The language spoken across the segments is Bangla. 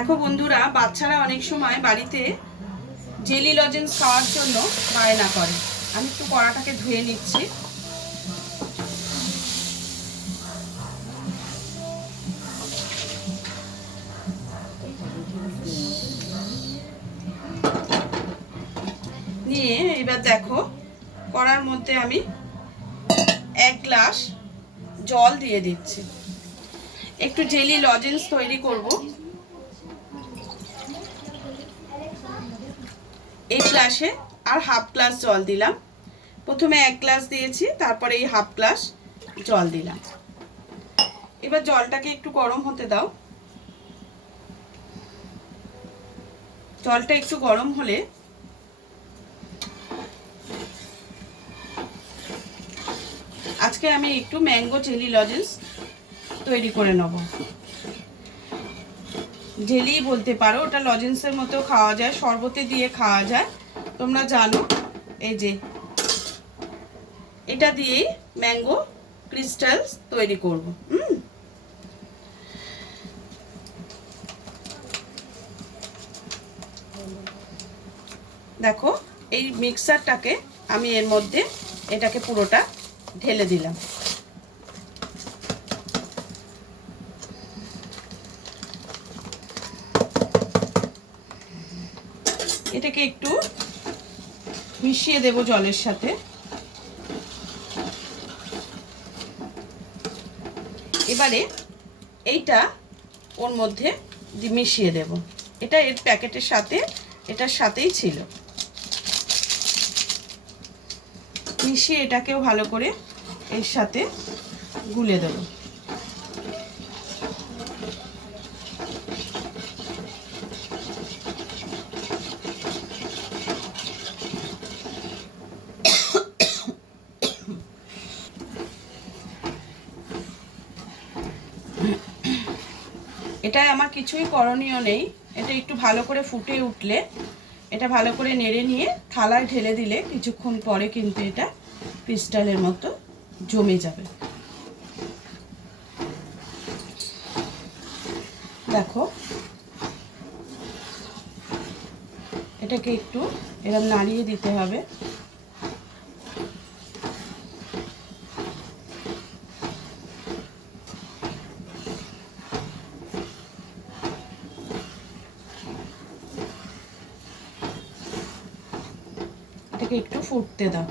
দেখো বন্ধুরা, বাচ্চারা অনেক সময় বাড়িতে জেলি লজেন্স খাওয়ার জন্য বায়না করে। আমি একটু কড়াটাকে ধুয়ে নিচ্ছি। নিয়ে এবার দেখো, কড়ার মধ্যে আমি 1 গ্লাস জল দিয়ে দিচ্ছি। একটু জেলি লজেন্স তৈরি করব। এই গ্লাসে আর হাফ গ্লাস জল দিলাম। প্রথমে 1 গ্লাস দিয়েছি, তারপরে এই হাফ গ্লাস জল দিলাম। এবার জলটাকে একটু গরম হতে দাও। জলটা একটু গরম হলে আজকে আমি একটু ম্যাঙ্গো জেলি লজেন্স তৈরি করে নেব। জেলি বলতে পারো, ওটা লজেন্সের মতো খাওয়া যায়, শরবতে দিয়ে খাওয়া যায়, তোমরা জানো। এই যে এটা দিয়েই ম্যাঙ্গো ক্রিস্টালস তৈরি করব। দেখো, এই মিক্সারটাকে আমি এর মধ্যে এটাকে পুরোটা ঢেলে দিলাম। এটাকে একটু মিশিয়ে দেব জলের সাথে। এবারে এইটা ওর মধ্যে মিশিয়ে দেব। এটা এর প্যাকেটের সাথে, এটার সাথেই ছিল। মিশিয়ে এটাকেও ভালো করে এর সাথে গুলে দেব। এটাই আমার কিছুই করণীয় নেই। এটা একটু ভালো করে ফুটে উঠলে এটা ভালো করে নেড়ে নিয়ে থালায় ঢেলে দিলে কিছুক্ষণ পরে কিন্তু এটা ক্রিস্টালের মতো জমে যাবে। দেখো, এটাকে একটু এরকম নাড়িয়ে দিতে হবে। এটাকে একটু ফুটতে দাও।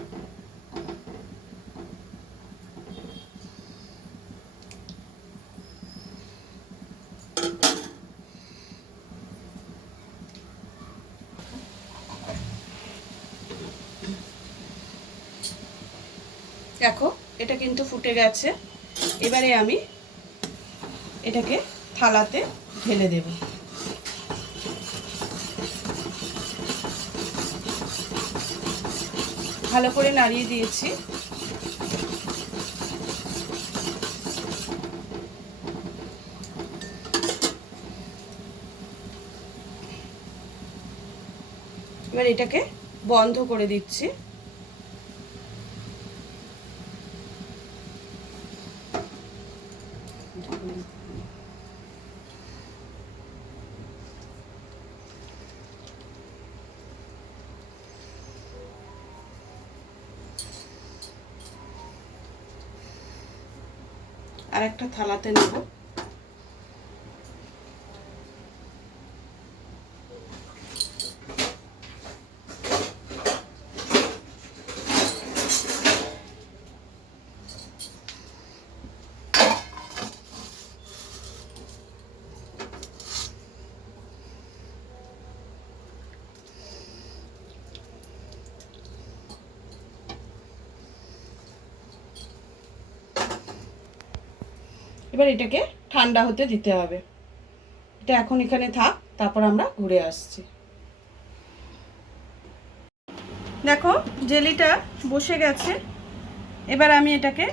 দেখো, এটা কিন্তু ফুটে গেছে। এবারে আমি এটাকে থালাতে ঢেলে দেব। ভালো করে নাড়িয়ে দিয়েছি। এবার এটাকে বন্ধ করে দিচ্ছি। আর একটা থালাতে নেব। এবার এটাকে ঠান্ডা হতে দিতে হবে। এটা এখন এখানে থাক, তারপর আমরা ঘুরে আসছি। দেখো, জেলিটা বসে গেছে। এবার আমি এটাকে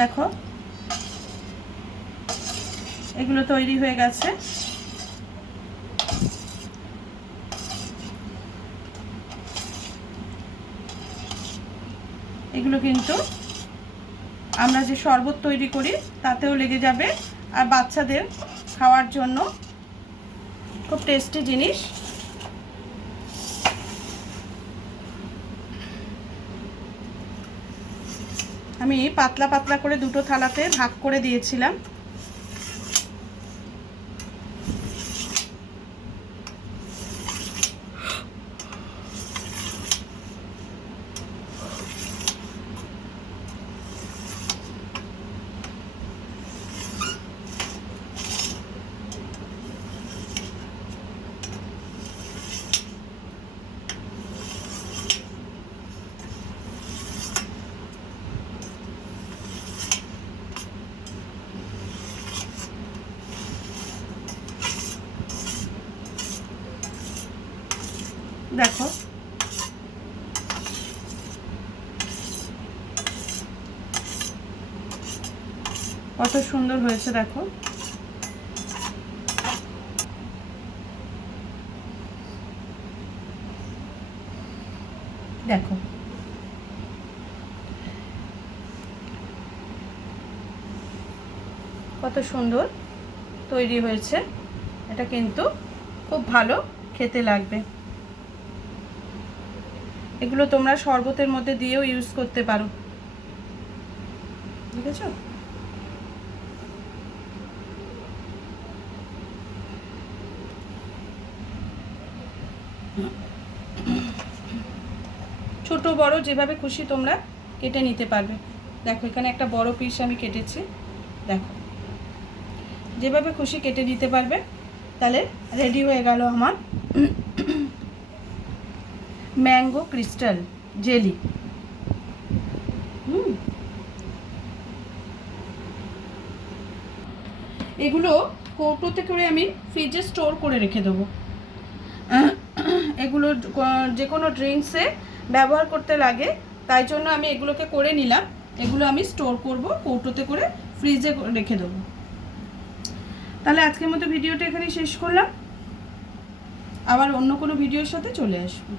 দেখো এগুলো তৈরি হয়ে গেছে। এগুলো কিন্তু আমরা যে শরবত তৈরি করি তাতেও লেগে যাবে, আর বাচ্চাদের খাওয়ার জন্য খুব টেস্টি জিনিস। আমি পাতলা পাতলা করে দুটো থালাতে ভাগ করে দিয়েছিলাম। দেখো কত সুন্দর হয়েছে, দেখো দেখো কত সুন্দর তৈরি হয়েছে। এটা কিন্তু খুব ভালো খেতে লাগবে। এগুলো তোমরা শরবতের মধ্যে দিয়েও ইউজ করতে পারো, বুঝেছো? ছোট বড় যেভাবে খুশি তোমরা কেটে নিতে পারবে। দেখো এখানে একটা বড় পিস আমি কেটেছি, দেখো যেভাবে খুশি কেটে নিতে পারবে। তাহলে রেডি হয়ে গেল আমার ম্যাঙ্গো ক্রিস্টাল জেলি। এগুলো কৌটোতে করে আমি ফ্রিজে স্টোর করে রেখে দেবো। এগুলো যে কোনো ড্রিঙ্কসে ব্যবহার করতে লাগে, তাই জন্য আমি এগুলোকে করে নিলাম। এগুলো আমি স্টোর করব, কৌটোতে করে ফ্রিজে রেখে দেবো। তাহলে আজকের মতো ভিডিওটা এখানেই শেষ করলাম, আবার অন্য কোনো ভিডিওর সাথে চলে আসবো।